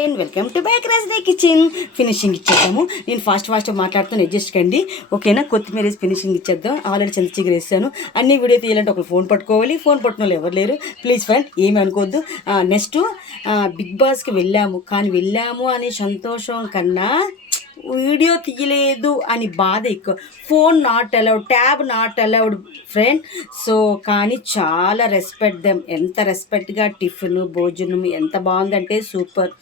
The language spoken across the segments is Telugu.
Welcome to back Rajani kitchen. Finishing ఇచ్చేద్దాము. నేను ఫాస్ట్ మాట్లాడుతూ అడ్జస్ట్ కండి, ఓకేనా? కొత్తిమీర వేసి ఫినిషింగ్ ఇచ్చేద్దాం. ఆల్రెడీ చింతచిగురు వేసాను. అన్ని వీడియో తీయాలంటే ఒక ఫోన్ పట్టుకోవాలి. ఫోన్ పట్టుకున్న వాళ్ళు ఎవరు లేరు. ప్లీజ్ ఫ్రెండ్ ఏమి అనుకోవద్దు. నెక్స్ట్ బిగ్ బాస్కి వెళ్ళాము, కానీ వెళ్ళాము అనే సంతోషం కన్నా వీడియో తీయలేదు అని బాధ ఎక్కువ. Phone not allowed, tab not allowed friend. So కానీ చాలా రెస్పెక్ట్ దెమ్. ఎంత రెస్పెక్ట్గా టిఫిన్ భోజనం ఎంత బాగుందంటే సూపర్.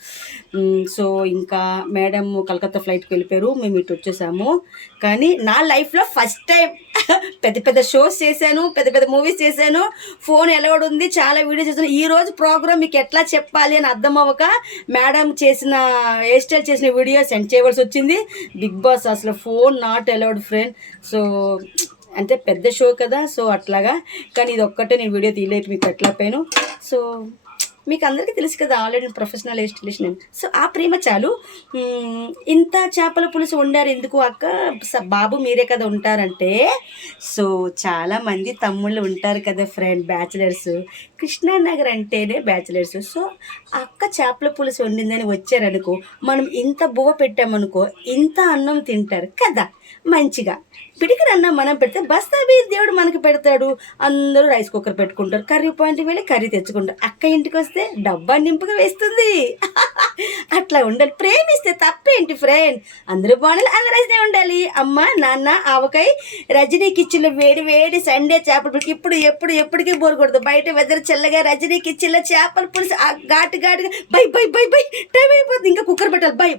సో ఇంకా మేడం కలకత్తా ఫ్లైట్కి వెళ్ళిపోయారు, మేము ఇటు వచ్చేసాము. కానీ నా లైఫ్లో ఫస్ట్ టైం పెద్ద షోస్ చేశాను, పెద్ద మూవీస్ చేశాను, ఫోన్ అలౌడ్ ఉంది, చాలా వీడియోస్ చేశాను. ఈరోజు ప్రోగ్రామ్ మీకు ఎట్లా చెప్పాలి అని అర్థం అవ్వక మేడం చేసిన హెయిర్ స్టైల్ చేసిన వీడియో సెండ్ చేయవలసి వచ్చింది. బిగ్ బాస్ అసలు phone not allowed friend. So అంటే పెద్ద షో కదా, సో అట్లాగా. కానీ ఇది ఒక్కటే నేను వీడియో తీయలేదు, మీకు ఎట్లా పోయాను. సో మీకు అందరికీ తెలుసు కదా, ఆల్రెడీ ప్రొఫెషనల్ హెయిర్ స్టైలిస్ట్ నేను. సో ఆ ప్రేమ చాలు. ఇంత చేపల పులుసు వండారు ఎందుకు అక్క, బాబు మీరే కదా ఉంటారంటే, సో చాలామంది తమ్ముళ్ళు ఉంటారు కదా ఫ్రెండ్, బ్యాచిలర్స్. కృష్ణానగర్ అంటేనే బ్యాచిలర్స్. సో అక్క చేపల పులుసు వండిందని వచ్చారనుకో, మనం ఇంత బువ్వ పెట్టామనుకో ఇంత అన్నం తింటారు కదా మంచిగా. పిడికిన అన్నం మనం పెడితే బస్తాబీ దేవుడు మనకి పెడతాడు. అందరూ రైస్ కుక్కర్ పెట్టుకుంటారు, కర్రీ పాయింట్కి వెళ్ళి కర్రీ తెచ్చుకుంటారు. అక్క ఇంటికి వస్తే డబ్బా నింపుగా వేస్తుంది. అట్లా ఉండాలి. ప్రేమిస్తే తప్పేంటి ఫ్రెండ్? అందరూ బాగుండాలి, అందరూ రజనీ ఉండాలి. అమ్మ నాన్న ఆవకాయ రజనీ కిచెన్లో వేడి సండే చేపల పులుసు. ఎప్పటికీ బోరకూడదు. బయట వెదర్ చల్లగా రజనీ కిచెన్లో చేపల పులుసు ఘాటుగా బై టైం అయిపోతుంది. ఇంకా కుక్కర్ పెట్టాలి. బై